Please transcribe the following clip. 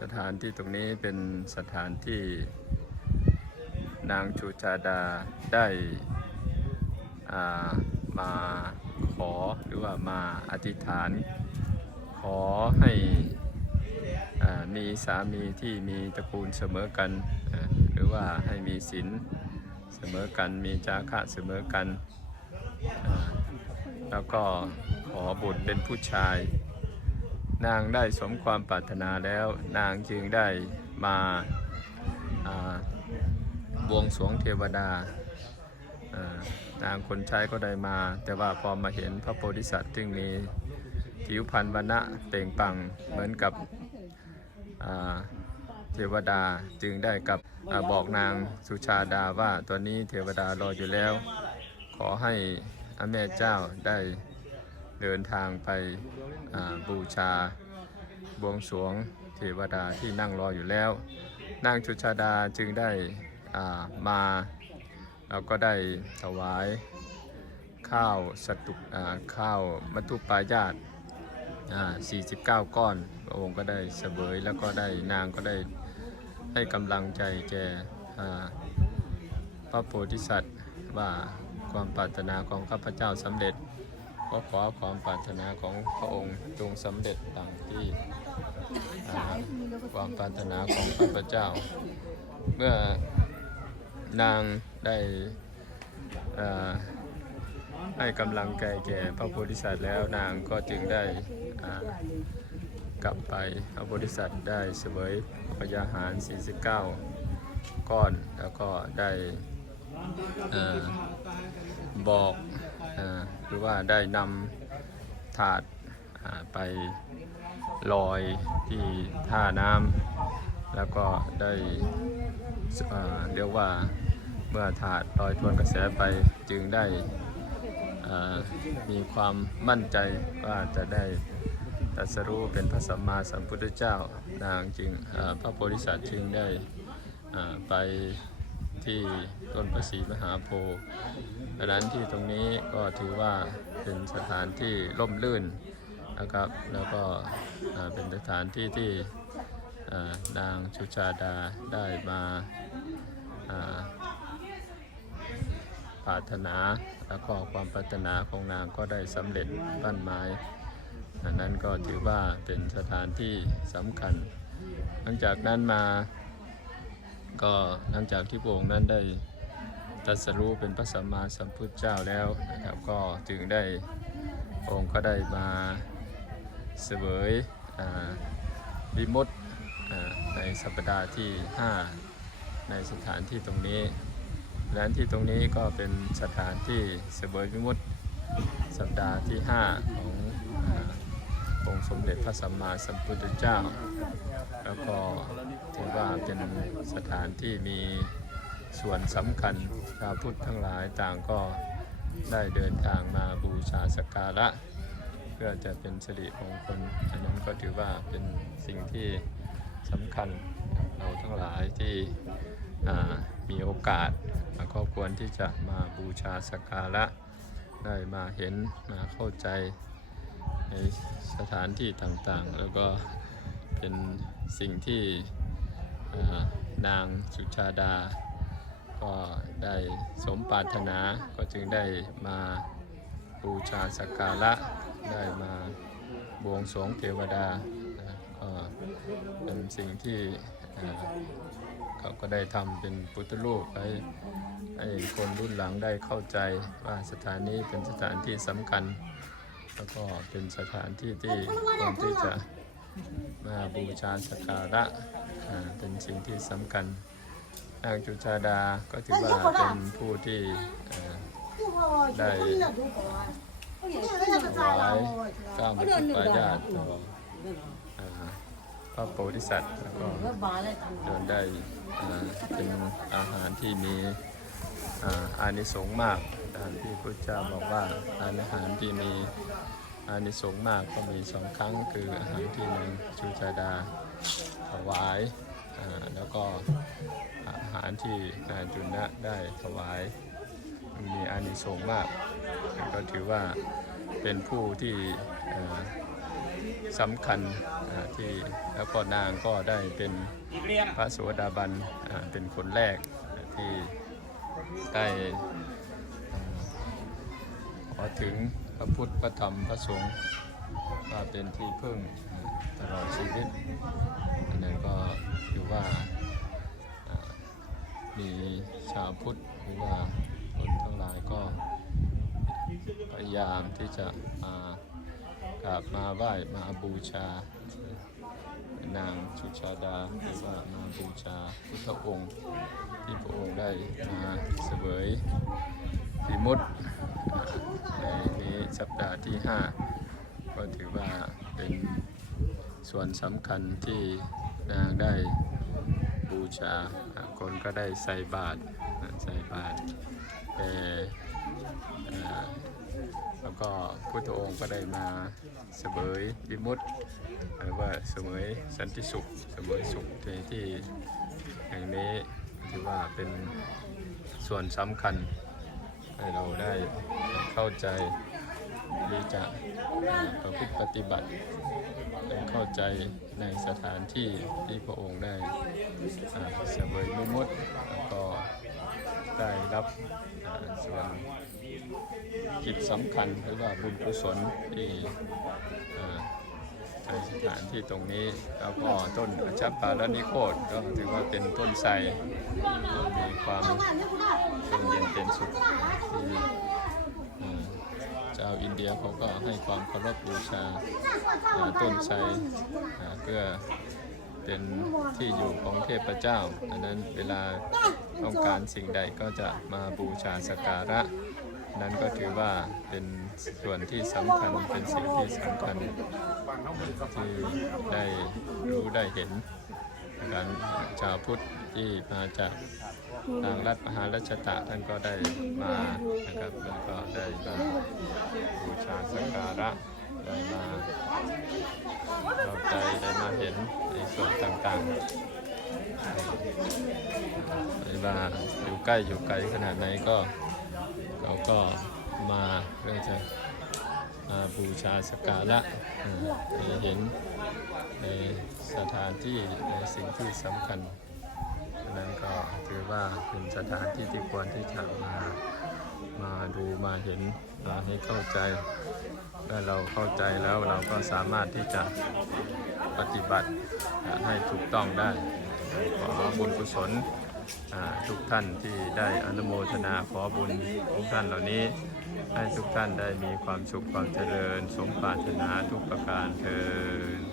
สถานที่ตรงนี้เป็นสถานที่นางชูชาดาได้ามาขอหรือว่ามาอธิษฐาน ขอให้อ่ามีสามีที่มีตระกูลเสมอกัน หรือว่าให้มีศีลเสมอกันมีจาคะเสมอกัน แล้วก็ขอบุตรเป็นผู้ชาย นางได้สมความปรารถนาแล้ว นางจึงได้มาาบวงสรวงเทวดานางคนใช้ก็ได้มา แต่ว่าพอมาเห็นพระโพธิสัตว์ซึ่งมีผิวพรรณวันณะเปล่งปังเหมือนกับเทวดาจึงได้กับอบอกนางสุชาดาว่าตอนนี้เทวดารออยู่แล้ว ขอให้อแม่เจ้าได้ เดินทางไปบูชาบวงสรวงเทวดาที่นั่งรออยู่แล้ว นางชุชาดาจึงได้มาแล้วก็ได้ถวายข้าวสตุข้าวมัทุปายาตอ่า49 ก้อนพระองค์ก็ได้เสวยแล้วก็ได้นางก็ได้ให้กำลังใจแก่อ่าพระโพธิสัตว์ว่าความปรารถนาของข้าพเจ้าสำเร็จ ก็ขอความปรารถนาของพระองค์จงสำเร็จดังที่ความปรารถนาของข้าพเจ้า เมื่อนางได้อ่าให้กำลังใจแก่พระโพธิสัตว์แล้วนางก็จึงได้อ่ากลับไปพระโพธิสัตว์ได้เสวยพยาหาร 49 ก้อนแล้วก็ได้อ่าบอก หรือว่าได้นำถาดไปลอยที่ท่าน้ำแล้วก็ได้เรียกว่าเมื่อถาดลอยทวนกระแสไปจึงได้มีความมั่นใจว่าจะได้ตัสรู้เป็นพระสัมมาสัมพุทธเจ้า นางจึงพระโพธิสัตว์จึงได้ไป ที่ต้นพระศรีมหาโพธิ์ดังนั้นที่ตรงนี้ก็ถือว่าเป็นสถานที่ร่มรื่นนะครับ แล้วก็เป็นสถานที่ที่นางชุชาดาได้มาปรารถนาแล้วก็ความปรารถนาของนางก็ได้สำเร็จปั้นไม้อันนั้นก็ถือว่าเป็นสถานที่สำคัญ หลังจากนั้นมา ก็หลังจากที่พระองค์นั้นได้ตรัสรู้เป็นพระสัมมาสัมพุทธเจ้าแล้วนะครับก็จึงได้พระองค์ก็ได้มาเสวยวิมุตติในสัปดาห์ที่ 5 ในสถานที่ตรงนี้และที่ตรงนี้ก็เป็นสถานที่เสวยวิมุตติสัปดาห์ที่ 5 ของอา องค์สมเด็จพระสัมมาสัมพุทธเจ้า แล้วก็ถือว่าเป็นสถานที่มีส่วนสำคัญชาวพุทธทั้งหลายต่างก็ได้เดินทางมาบูชาสักการะ เพื่อจะเป็นสิริมงคลอันนั้นก็ถือว่าเป็นสิ่งที่สำคัญเราทั้งหลายที่มีโอกาสก็ควรที่จะมาบูชาสักการะได้มาเห็นมาเข้าใจ ในสถานที่ต่างๆ แล้วก็เป็นสิ่งที่นางสุชาดา ก็ได้สมปรารถนาก็จึงได้มาบูชาสักการะได้มาบวงสรวงเทวดาก็เป็นสิ่งที่เอ่อเขาก็ได้ทำเป็นพุทธรูปไว้ให้คนรุ่นหลังได้เข้าใจว่าสถานนี้เป็นสถานที่สำคัญ แล้วก็เป็นสถานที่ที่ควรที่จะมาบูชาสักการะอ่าเป็นสิ่งที่สำคัญนางจุชาดาก็ถือว่าเป็นผู้ที่เอ่อได้ถวายก้าวมัทุปายาตต่ออ่าพระโพธิสัตว์แล้วก็จนได้อ่าเป็นอาหารที่มีอ่าอานิสงส์มากตามที่พระเจ้าบอกว่าอาหารที่มีอานิสงส์มากก็มีสองครั้งคืออาหารที่นางชูชาดาถวายแล้วก็อาหารที่นายจุนะได้ถวายมีอานิสงส์มาก ก็ถือว่าเป็นผู้ที่สำคัญที่แล้วก็นางก็ได้เป็นพระโสดาบันเป็นคนแรกที่ได้ อถึงพระพุทธพระธรรมพระสงฆ์ว่าเป็นที่พึ่งตลอดชีวิตอันนั้นก็ถือว่าอ่ามีชาวพุทธหรือว่าคนทั้งหลายก็พยายามที่จะมากราบมาไหว้มาบูชานางชุชาดาหรือว่ามาบูชาพุทธองค์ ที่พระองค์ได้มาเสวย พิมุตในนี้สัปดาห์ที่ 5 ก็ถือว่าเป็นส่วนสำคัญที่นางได้บูชาคนก็ได้ใส่บาตรใส่บาตรแต่แล้วก็พุทธองค์ก็ได้มาเสวยวิมุตติหรือว่าเสวยสันติสุขเสวยสุขที่ที่แห่งนี้ถือว่าเป็นส่วนสำคัญ ให้เราได้เข้าใจที่จะอ่าประพฤติปฏิบัติได้เข้าใจในสถานที่ที่พระองค์ได้เสวยมุตติแล้วก็ได้รับส่วนกิจสำคัญหรือว่าบุญกุศลที่ สถานที่ตรงนี้แล้วก็ต้นอัจฉปาลนิโคตก็ถือว่าเป็นต้นไทรมีความร่มเย็นเป็นสุขที่เอ่อชาอินเดียเขาก็ให้ความเคารพบูชาต้นไทรเพื่อเป็นที่อยู่ของเทพเจ้าดังนั้นเวลาต้องการสิ่งใดก็จะมาบูชาสักการะ นั้นก็ถือว่าเป็นส่วนที่สำคัญเป็นสิ่งที่สำคัญที่ได้รู้ได้เห็นการชาวพุทธที่มาจากทางรัฐมหารัชตะท่านก็ได้มานะครับแล้วก็ได้มาบูชาสักการะได้มาเข้าใจได้มาเห็นในส่วนต่างๆไม่ว่าอยู่ใกล้อยู่ไกลขนาดไหนก็ เราก็มาเพื่อจะมาบูชาสักการะเห็นในสถานที่ในสิ่งที่สำคัญนั้นก็ถือว่าเป็นสถานที่ที่ควรที่จะมามาดูมาเห็นมาให้เข้าใจเมื่อเราเข้าใจแล้วเราก็สามารถที่จะปฏิบัติให้ถูกต้องได้ขอบุญกุศล ทุกท่านที่ได้อนุโมทนาขอบุญทุกท่านเหล่านี้ ให้ทุกท่านได้มีความสุขความเจริญ สมปรารถนาทุกประการเทอ